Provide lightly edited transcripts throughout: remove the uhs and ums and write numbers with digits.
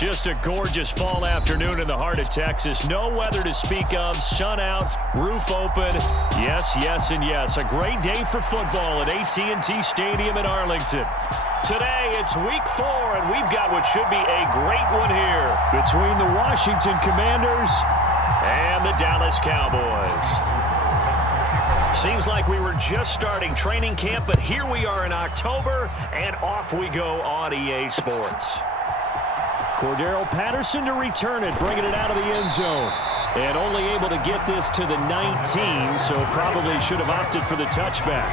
Just a gorgeous fall afternoon in the heart of Texas. No weather to speak of. Sun out, roof open. Yes, yes, and yes. A great day for football at AT&T Stadium in Arlington. Today, it's week 4, and we've got what should be a great one here between the Washington Commanders and the Dallas Cowboys. Seems like we were just starting training camp, but here we are in October, and off we go on EA Sports. Cordero Patterson to return it, bringing it out of the end zone. And only able to get this to the 19, so probably should have opted for the touchback.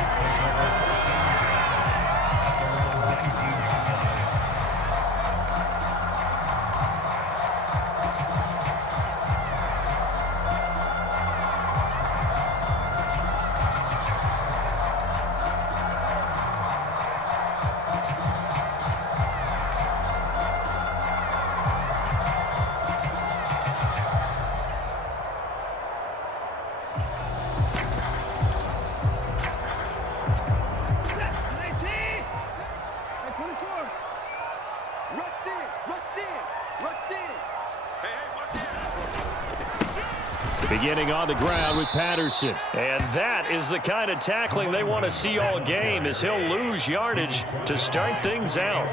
Beginning on the ground with Patterson. And that is the kind of tackling they want to see all game, as he'll lose yardage to start things out.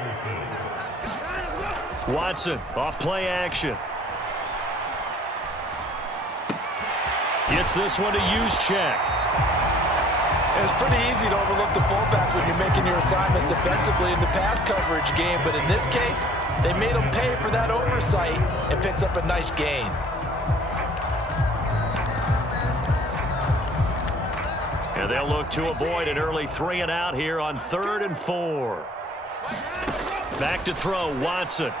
Watson, off play action. Gets this one to use check. It's pretty easy to overlook the fullback when you're making your assignments defensively in the pass coverage game, but in this case, they made him pay for that oversight and picks up a nice gain. And they'll look to avoid an early 3 and out here on 3rd and 4. Back to throw, Watson.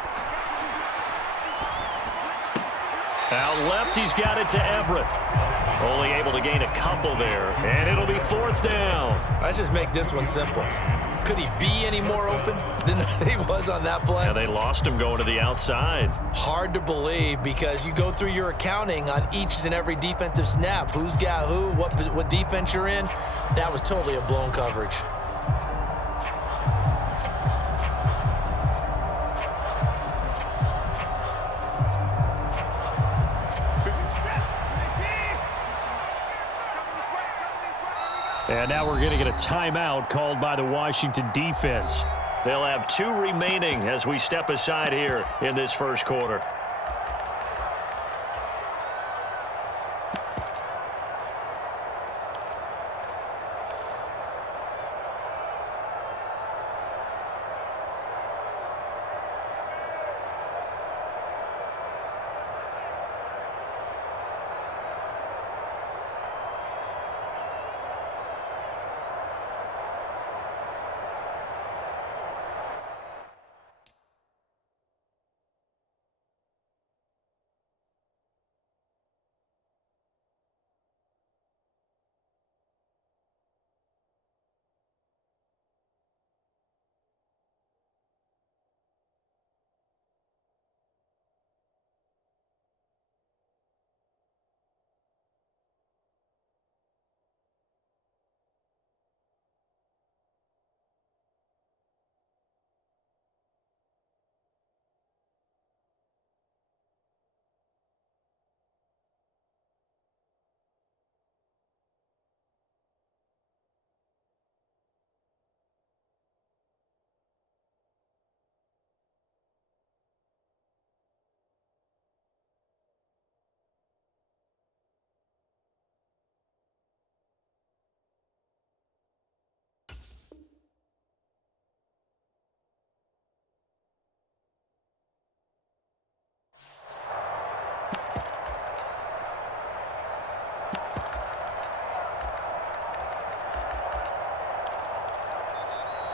Out left, he's got it to Everett. Only able to gain a couple there, and it'll be 4th down. Let's just make this one simple. Could he be any more open than he was on that play? Yeah, they lost him going to the outside. Hard to believe, because you go through your accounting on each and every defensive snap. Who's got who, what defense you're in. That was totally a blown coverage. And now we're going to get a timeout called by the Washington defense. They'll have 2 remaining as we step aside here in this first quarter.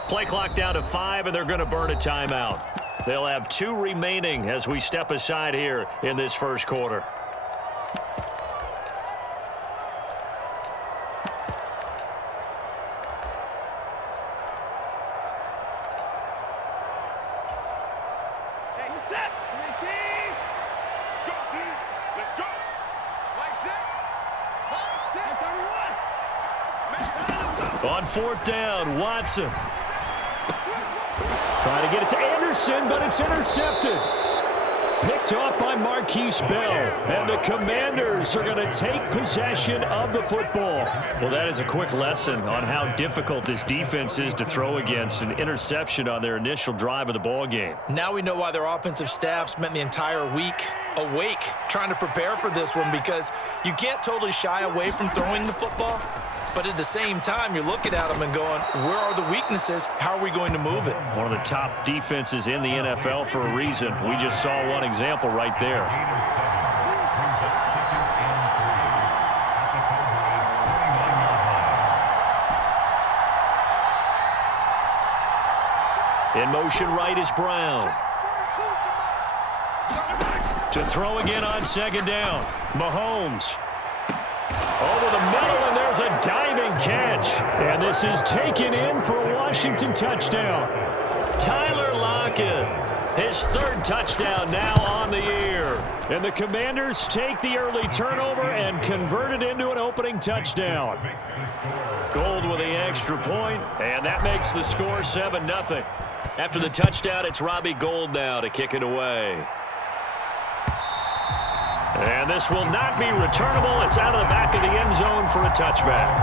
Play clock down to 5, and they're going to burn a timeout. They'll have 2 remaining as we step aside here in this first quarter. On 4th down, Watson. Trying to get it to Anderson, but it's intercepted. picked off by Marquise Bell. And the Commanders are going to take possession of the football. Well, that is a quick lesson on how difficult this defense is to throw against. An interception on their initial drive of the ball game. Now we know why their offensive staff spent the entire week awake trying to prepare for this one, because you can't totally shy away from throwing the football. But at the same time, you're looking at them and going, where are the weaknesses? How are we going to move it? One of the top defenses in the NFL for a reason. We just saw one example right there. In motion right is Brown. To throw again on second down. Mahomes. Over the middle, and there's a diving catch. And this is taken in for a Washington touchdown. Tyler Lockett, his third touchdown now on the year. And the Commanders take the early turnover and convert it into an opening touchdown. Gold with the extra point, and that makes the score 7-0. After the touchdown, it's Robbie Gould now to kick it away. And this will not be returnable. It's out of the back of the end zone for a touchback.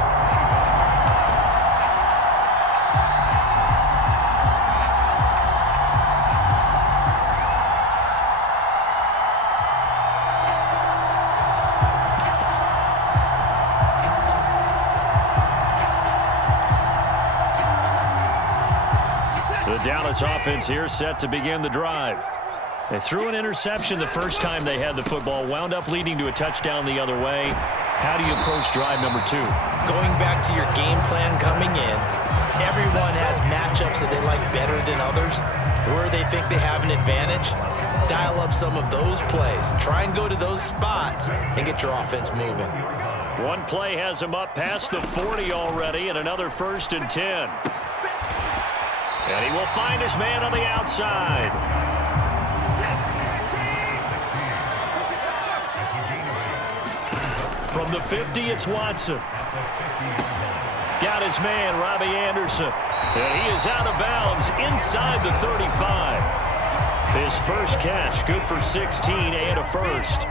The Dallas offense here set to begin the drive. They threw an interception the first time they had the football, wound up leading to a touchdown the other way. How do you approach drive number 2? Going back to your game plan coming in, everyone has matchups that they like better than others, where they think they have an advantage. Dial up some of those plays. Try and go to those spots and get your offense moving. One play has him up past the 40 already, and another 1st and 10. And he will find his man on the outside. From the 50, it's Watson. Got his man, Robbie Anderson. And he is out of bounds inside the 35. His first catch, good for 16 and a first.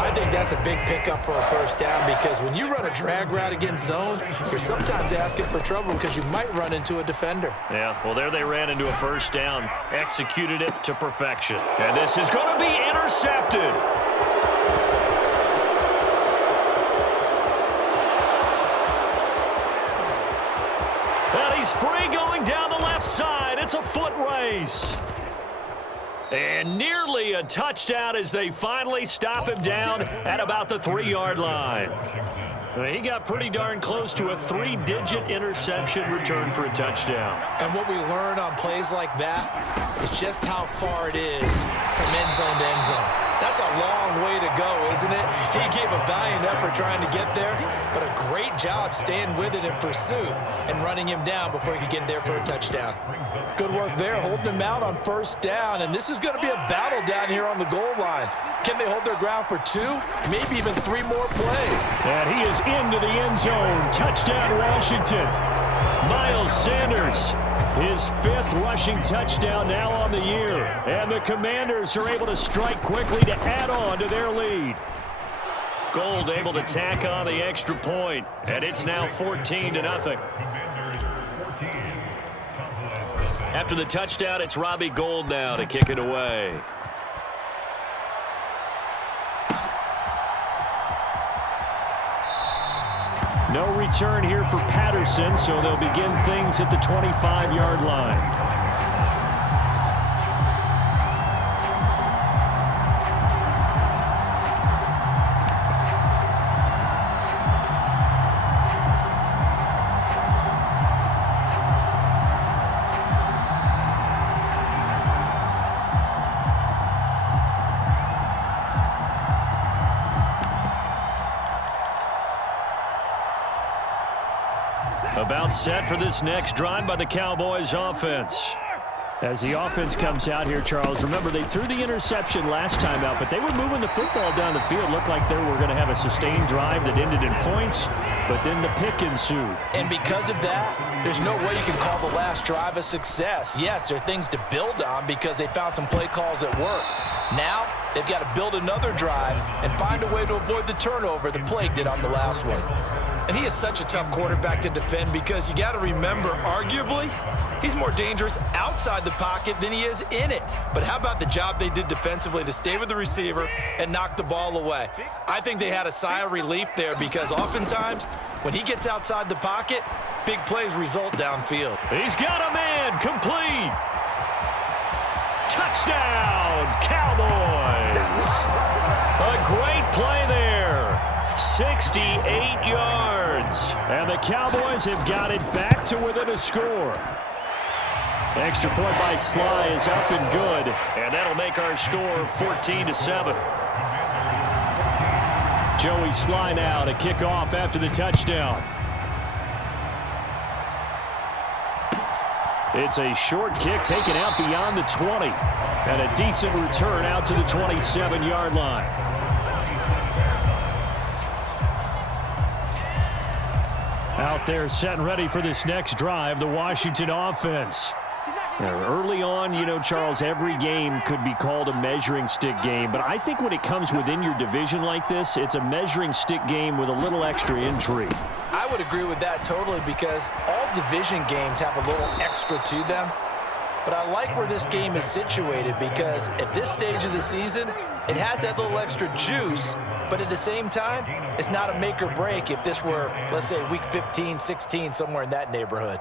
I think that's a big pickup for a first down, because when you run a drag route against zone, you're sometimes asking for trouble because you might run into a defender. Yeah, well, there they ran into a first down, executed it to perfection. And this is going to be intercepted. And he's free going down the left side. It's a foot race. And nearly a touchdown as they finally stop him down at about the 3-yard line. He got pretty darn close to a 3-digit interception return for a touchdown. And what we learn on plays like that is just how far it is from end zone to end zone. That's a long way to go, isn't it? He gave a valiant effort trying to get there, but a great job staying with it in pursuit and running him down before he could get there for a touchdown. Good work there, holding him out on first down, and this is going to be a battle down here on the goal line. Can they hold their ground for 2, maybe even 3 more plays? And he is into the end zone. Touchdown, Washington. Miles Sanders, his 5th rushing touchdown now on the year. And the Commanders are able to strike quickly to add on to their lead. Gould able to tack on the extra point, and it's now 14-0. After the touchdown, it's Robbie Gould now to kick it away. No return here for Patterson, so they'll begin things at the 25-yard line. About set for this next drive by the Cowboys offense. As the offense comes out here, Charles, remember they threw the interception last time out, but they were moving the football down the field. Looked like they were going to have a sustained drive that ended in points, but then the pick ensued. And because of that, there's no way you can call the last drive a success. Yes, there are things to build on because they found some play calls that work. Now, they've got to build another drive and find a way to avoid the turnover the plague did on the last one. And he is such a tough quarterback to defend because you got to remember, arguably, he's more dangerous outside the pocket than he is in it. But how about the job they did defensively to stay with the receiver and knock the ball away? I think they had a sigh of relief there because oftentimes when he gets outside the pocket, big plays result downfield. He's got a man, complete. Touchdown, Cowboys. A great play there. 68 yards. And the Cowboys have got it back to within a score. Extra point by Sly is up and good. And that'll make our score 14-7. Joey Sly now to kick off after the touchdown. It's a short kick taken out beyond the 20. And a decent return out to the 27-yard line. Out there set and ready for this next drive, the Washington offense. Early on, you know, Charles, every game could be called a measuring stick game. But I think when it comes within your division like this, it's a measuring stick game with a little extra intrigue. I would agree with that totally because all division games have a little extra to them. But I like where this game is situated because at this stage of the season, it has that little extra juice. But at the same time, it's not a make or break if this were, let's say, week 15, 16, somewhere in that neighborhood.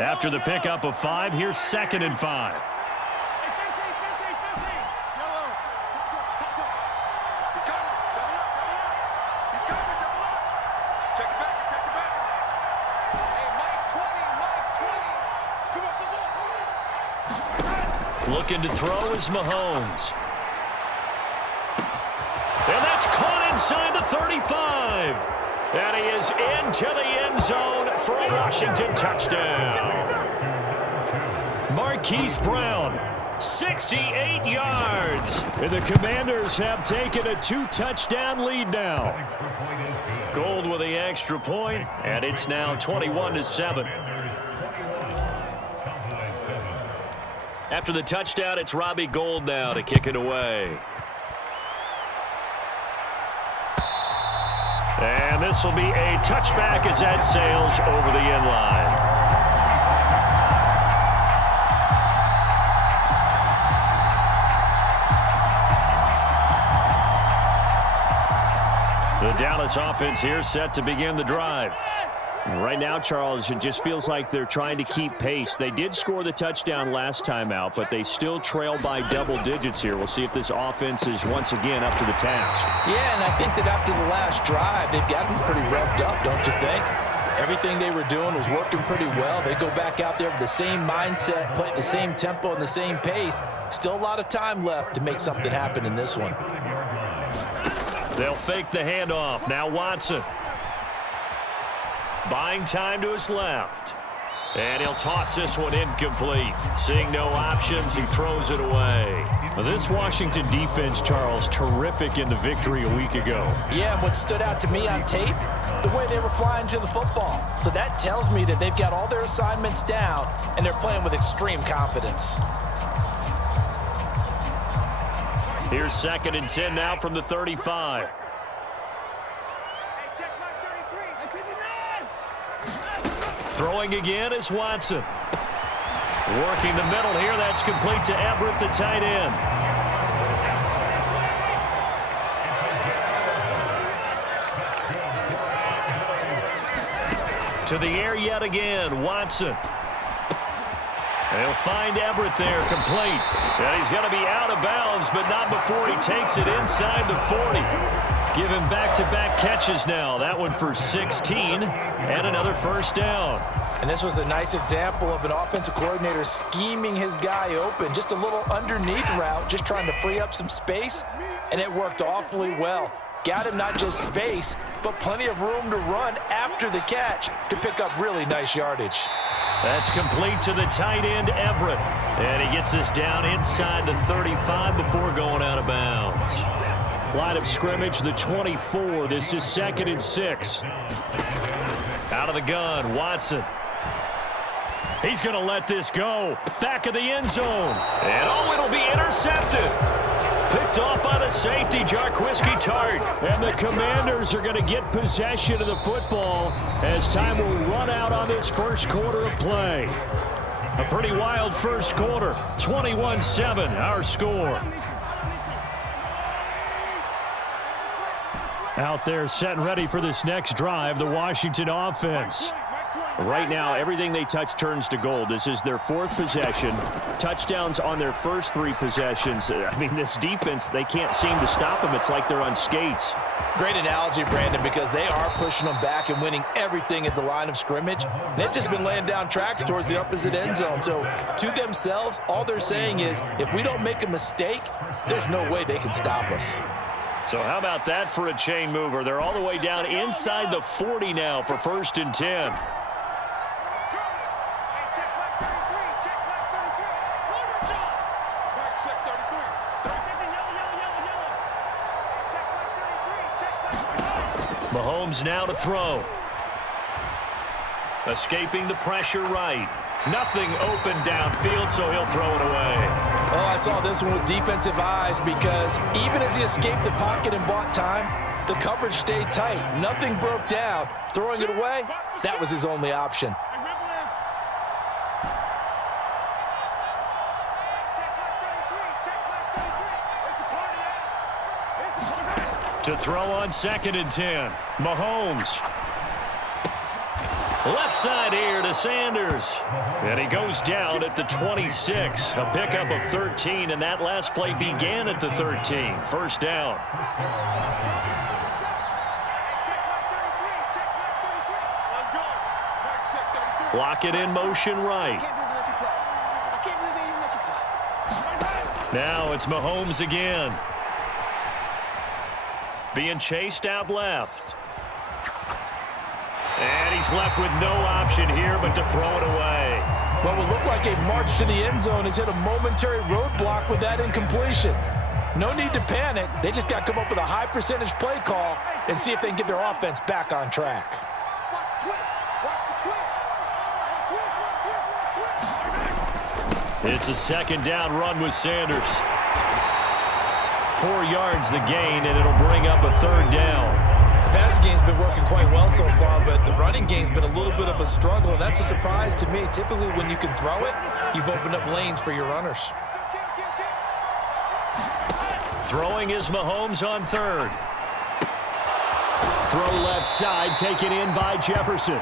After the pickup of 5, here's 2nd and 5. Looking to throw is Mahomes. And that's caught inside the 35. And he is into the end zone for a Washington touchdown. Marquise Brown, 68 yards. And the Commanders have taken a 2-touchdown lead now. Gold with the extra point, and it's now 21-7. After the touchdown, it's Robbie Gould now to kick it away. And this will be a touchback as that sails over the end line. The Dallas offense here set to begin the drive. Right now, Charles, it just feels like they're trying to keep pace. They did score the touchdown last time out, but they still trail by double digits here. We'll see if this offense is once again up to the task. Yeah, and I think that after the last drive, they've gotten pretty revved up, don't you think? Everything they were doing was working pretty well. They go back out there with the same mindset, playing the same tempo and the same pace. Still a lot of time left to make something happen in this one. They'll fake the handoff. Now Watson. Buying time to his left. And he'll toss this one incomplete. Seeing no options, he throws it away. Now this Washington defense, Charles, terrific in the victory a week ago. Yeah, and what stood out to me on tape, the way they were flying to the football. So that tells me that they've got all their assignments down, and they're playing with extreme confidence. Here's 2nd and 10 now from the 35. Throwing again is Watson. Working the middle here. That's complete to Everett, the tight end. To the air yet again, Watson. They'll find Everett there, complete. And he's going to be out of bounds, but not before he takes it inside the 40. Give him back-to-back catches now. That one for 16 and another first down. And this was a nice example of an offensive coordinator scheming his guy open. Just a little underneath route, just trying to free up some space, and it worked awfully well. Got him not just space, but plenty of room to run after the catch to pick up really nice yardage. That's complete to the tight end, Everett. And he gets us down inside the 35 before going out of bounds. Line of scrimmage, the 24. This is 2nd and 6. Out of the gun, Watson. He's going to let this go. Back of the end zone. And it'll be intercepted. Picked off by the safety, Jarquiski Tart. And the Commanders are going to get possession of the football as time will run out on this first quarter of play. A pretty wild first quarter. 21-7, our score. Out there set and ready for this next drive, the Washington offense. Right now, everything they touch turns to gold. This is their 4th possession. Touchdowns on their first 3 possessions. I mean, this defense, they can't seem to stop them. It's like they're on skates. Great analogy, Brandon, because they are pushing them back and winning everything at the line of scrimmage. They've just been laying down tracks towards the opposite end zone. So, to themselves, all they're saying is, if we don't make a mistake, there's no way they can stop us. So how about that for a chain mover? They're all the way down inside the 40 now for 1st and 10. Mahomes now to throw. Escaping the pressure right. Nothing open downfield, so he'll throw it away. Oh, I saw this one with defensive eyes because even as he escaped the pocket and bought time, the coverage stayed tight. Nothing broke down. Throwing it away, that was his only option. To throw on 2nd and 10. Mahomes. Left side here to Sanders. And he goes down at the 26. A pickup of 13, and that last play began at the 13. First down. Lock it in motion right. Now it's Mahomes again. Being chased out left. And he's left with no option here but to throw it away. What would look like a march to the end zone has hit a momentary roadblock with that incompletion. No need to panic. They just got to come up with a high percentage play call and see if they can get their offense back on track. It's a 2nd down run with Sanders. 4 yards the gain, and it'll bring up a 3rd down. The passing game's been working quite well so far, but the running game's been a little bit of a struggle. That's a surprise to me. Typically, when you can throw it, you've opened up lanes for your runners. Throwing is Mahomes on 3rd. Throw left side, taken in by Jefferson.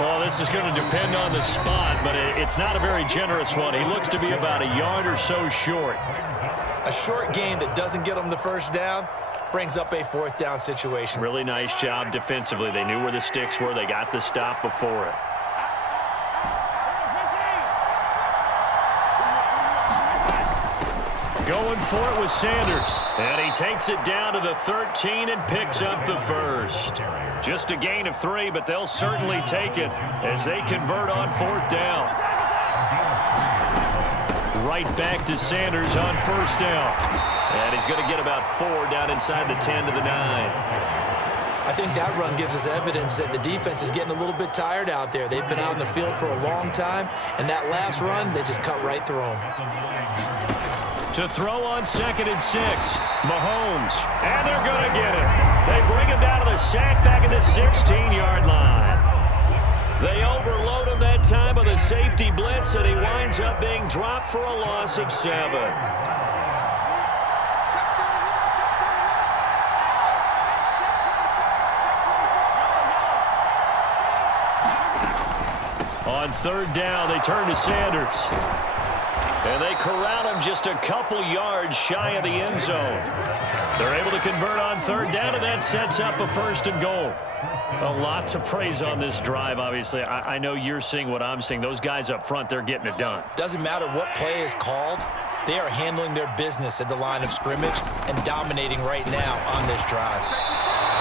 Well, this is going to depend on the spot, but it's not a very generous one. He looks to be about a yard or so short. A short gain that doesn't get them the first down brings up a 4th down situation. Really nice job defensively. They knew where the sticks were. They got the stop before it. Going for it with Sanders. And he takes it down to the 13 and picks up the first. Just a gain of 3, but they'll certainly take it as they convert on 4th down. Right back to Sanders on 1st down. And he's going to get about 4 down inside the 10 to the 9. I think that run gives us evidence that the defense is getting a little bit tired out there. They've been out in the field for a long time, and that last run, they just cut right through them. To throw on 2nd and 6. Mahomes. And they're going to get it. They bring him down to the sack back at the 16-yard line. They overload him that time with a safety blitz, and he winds up being dropped for a loss of 7. On 3rd down, they turn to Sanders. And they corral him just a couple yards shy of the end zone. They're able to convert on 3rd down, and that sets up a 1st and goal. A lot to praise on this drive, obviously. I know you're seeing what I'm seeing. Those guys up front, they're getting it done. Doesn't matter what play is called. They are handling their business at the line of scrimmage and dominating right now on this drive.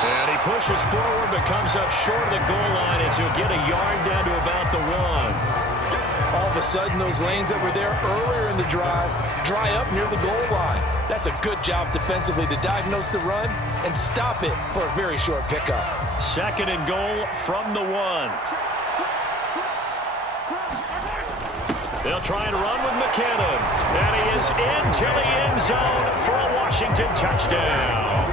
And he pushes forward but comes up short of the goal line as he'll get a yard down to about the 1. All of a sudden, those lanes that were there earlier in the drive dry up near the goal line. That's a good job defensively to diagnose the run and stop it for a very short pickup. 2nd and goal from the 1. They'll try and run with McKinnon. And he is into the end zone for a Washington touchdown.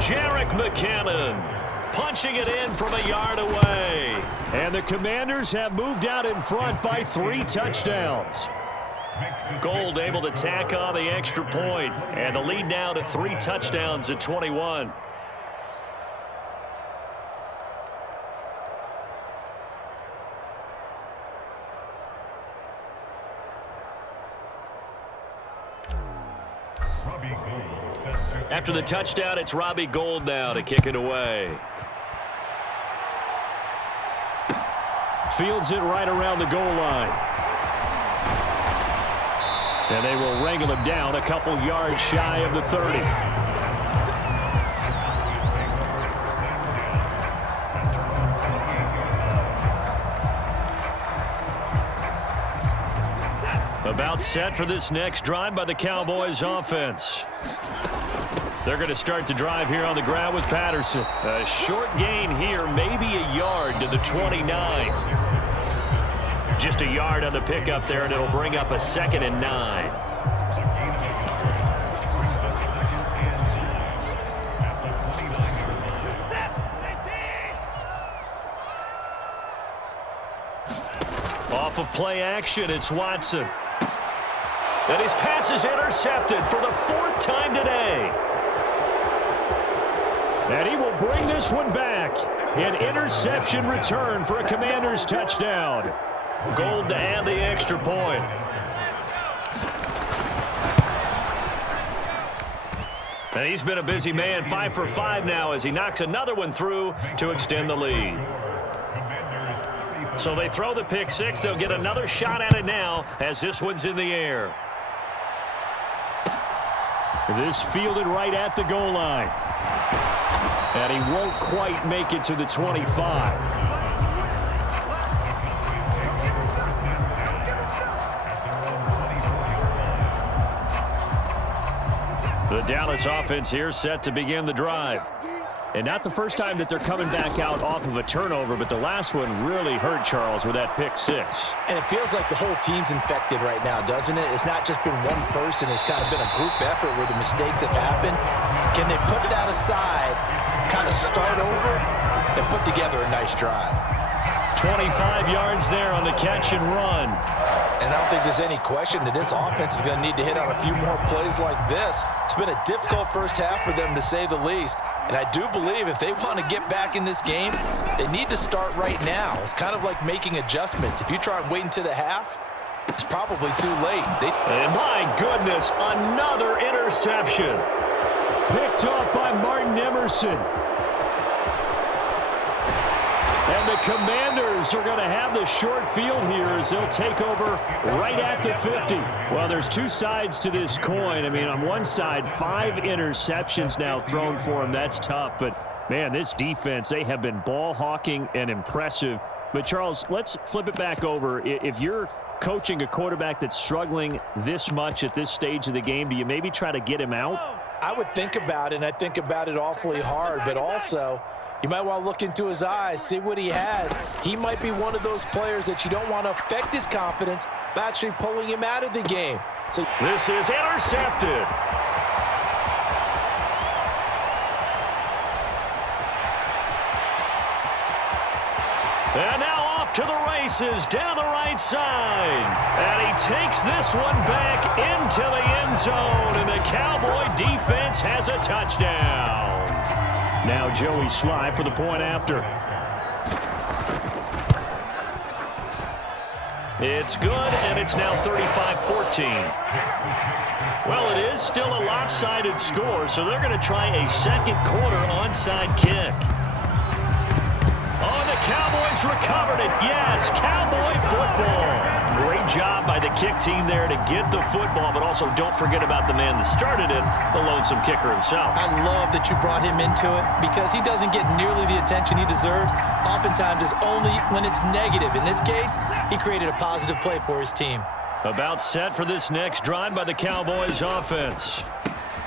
Jerick McKinnon punching it in from a yard away. And the Commanders have moved out in front by 3 touchdowns. Gold able to tack on the extra point. And the lead now to 3 touchdowns at 21. After the touchdown, it's Robbie Gould now to kick it away. Fields it right around the goal line. And they will wrangle him down a couple yards shy of the 30. About set for this next drive by the Cowboys offense. They're going to start the drive here on the ground with Patterson. A short gain here, maybe a yard to the 29. Just a yard on the pickup there, and it'll bring up a 2nd and 9. Off of play action, it's Watson. And his pass is intercepted for the 4th time today. And he will bring this one back. An interception return for a Commanders touchdown. Gold to add the extra point. And he's been a busy man, 5 for 5 now as he knocks another one through to extend the lead. So they throw the pick 6. They'll get another shot at it now as this one's in the air. This fielded right at the goal line. And he won't quite make it to the 25. The Dallas offense here set to begin the drive. And not the first time that they're coming back out off of a turnover, but the last one really hurt Charles with that pick 6. And it feels like the whole team's infected right now, doesn't it? It's not just been one person. It's kind of been a group effort where the mistakes have happened. Can they put that aside, kind of start over, and put together a nice drive? 25 yards there on the catch and run. And I don't think there's any question that this offense is going to need to hit on a few more plays like this. It's been a difficult first half for them, to say the least. And I do believe if they want to get back in this game, they need to start right now. It's kind of like making adjustments. If you try and wait until the half, it's probably too late. And my goodness, another interception. Picked off by Martin Emerson. And the Commanders are going to have the short field here as they'll take over right at the 50. Well, there's 2 sides to this coin. I mean, on one side, 5 interceptions now thrown for him. That's tough. But, man, this defense, they have been ball hawking and impressive. But, Charles, let's flip it back over. If you're coaching a quarterback that's struggling this much at this stage of the game, do you maybe try to get him out? I would think about it, and I think about it awfully hard. But also, you might want to look into his eyes, see what he has. He might be one of those players that you don't want to affect his confidence by actually pulling him out of the game. So this is intercepted. And now off to the races down the right side. And he takes this one back into the end zone. And the Cowboy defense has a touchdown. Now Joey Sly for the point after. It's good, and it's now 35-14. Well, it is still a lopsided score, so they're going to try a second quarter onside kick. Oh, the Cowboys recovered it. Yes, Cowboy football. great job by the kick team there to get the football, but also don't forget about the man that started it, the lonesome kicker himself. I love that you brought him into it because he doesn't get nearly the attention he deserves. Oftentimes it's only when it's negative. In this case, he created a positive play for his team. About set for this next drive by the Cowboys offense.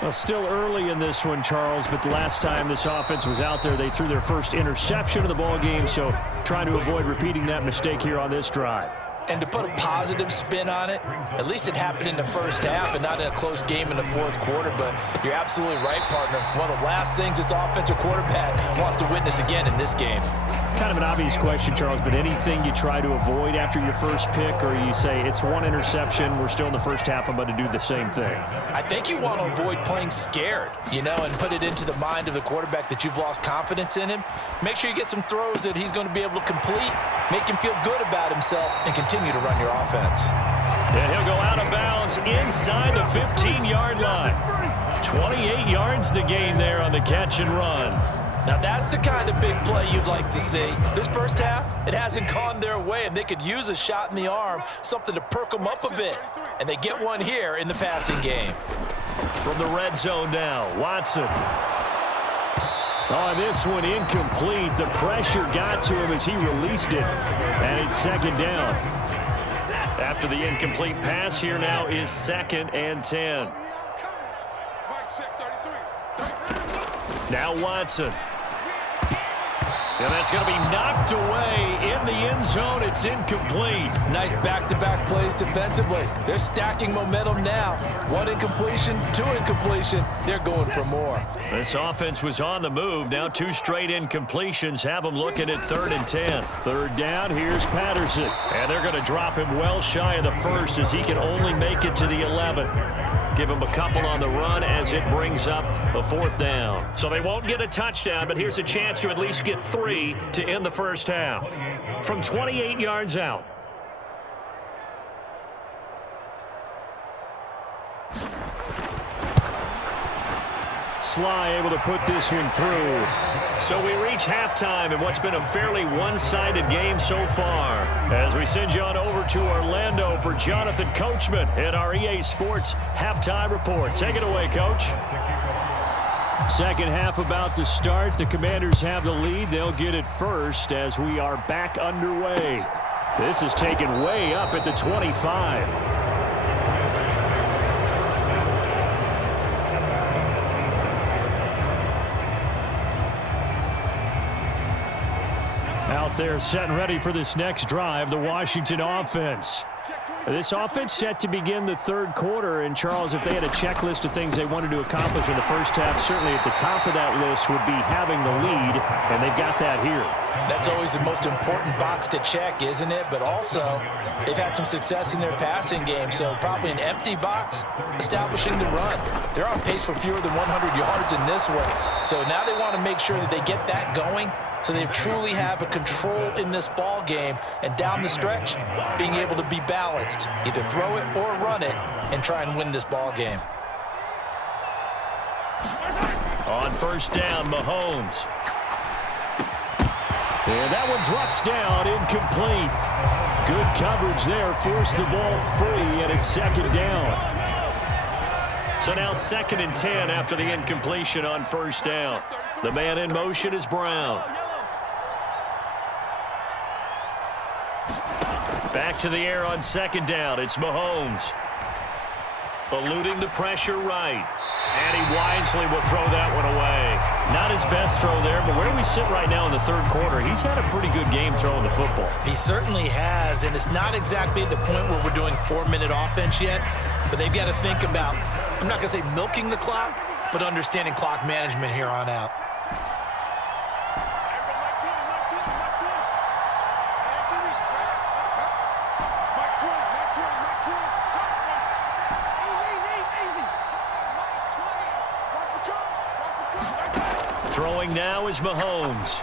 Well, still early in this one, Charles, but the last time this offense was out there, they threw their first interception of the ball game, so trying to avoid repeating that mistake here on this drive. And to put a positive spin on it, at least it happened in the first half and not in a close game in the fourth quarter, but you're absolutely right, partner. One of the last things this offensive quarterback wants to witness again in this game. Kind of an obvious question, Charles, but anything you try to avoid after your first pick, or you say it's one interception, we're still in the first half, I'm going to do the same thing? I think you want to avoid playing scared, and put it into the mind of the quarterback that you've lost confidence in him. Make sure you get some throws that he's going to be able to complete, make him feel good about himself, and continue to run your offense. And he'll go out of bounds inside the 15-yard line. 28 yards the gain there on the catch and run. Now that's the kind of big play you'd like to see. This first half, it hasn't gone their way, and they could use a shot in the arm, something to perk them up a bit. And they get one here in the passing game. From the red zone now, Watson. Oh, this one incomplete. The pressure got to him as he released it. And it's second down. After the incomplete pass, here now is 2nd and 10. Now Watson. And that's going to be knocked away in the end zone. It's incomplete. Nice back-to-back plays defensively. They're stacking momentum now. One incompletion, two incompletion. They're going for more. This offense was on the move. Now 2 straight incompletions have them looking at 3rd and 10. Third down, here's Patterson. And they're going to drop him well shy of the first as he can only make it to the 11. Give him a couple on the run as it brings up a 4th down. So they won't get a touchdown, but here's a chance to at least get 3 to end the first half. From 28 yards out. Sly able to put this one through. So we reach halftime in what's been a fairly one-sided game so far. As we send you on over to Orlando for Jonathan Coachman in our EA Sports Halftime Report. Take it away, Coach. Second half about to start. The Commanders have the lead. They'll get it first as we are back underway. This is taken way up at the 25. Out there set and ready for this next drive, the Washington offense. This offense set to begin the third quarter, and Charles, if they had a checklist of things they wanted to accomplish in the first half, certainly at the top of that list would be having the lead, and they've got that here. That's always the most important box to check, isn't it? But also, they've had some success in their passing game, so probably an empty box establishing the run. They're on pace for fewer than 100 yards in this one, so now they want to make sure that they get that going so they truly have a control in this ball game, and down the stretch, being able to be balanced, either throw it or run it, and try and win this ball game. On first down, Mahomes. And that one drops down, incomplete. Good coverage there, forced the ball free, and it's second down. So now 2nd and 10 after the incompletion on first down. The man in motion is Brown. Back to the air on second down. It's Mahomes. Eluding the pressure right. And he wisely will throw that one away. Not his best throw there, but where we sit right now in the third quarter, he's had a pretty good game throwing the football. He certainly has, and it's not exactly at the point where we're doing 4-minute offense yet, but they've got to think about, I'm not going to say milking the clock, but understanding clock management here on out. Throwing now is Mahomes.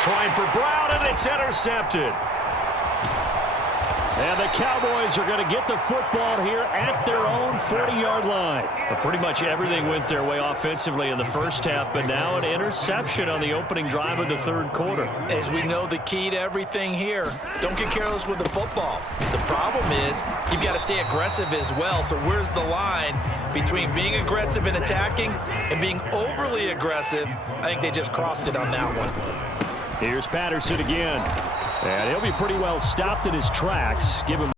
Trying for Brown, and it's intercepted. And the Cowboys are going to get the football here at their own 40-yard line. But pretty much everything went their way offensively in the first half, but now an interception on the opening drive of the third quarter. As we know, the key to everything here, don't get careless with the football. The problem is you've got to stay aggressive as well. So where's the line between being aggressive and attacking and being overly aggressive? I think they just crossed it on that one. Here's Patterson again. And he'll be pretty well stopped in his tracks. Give him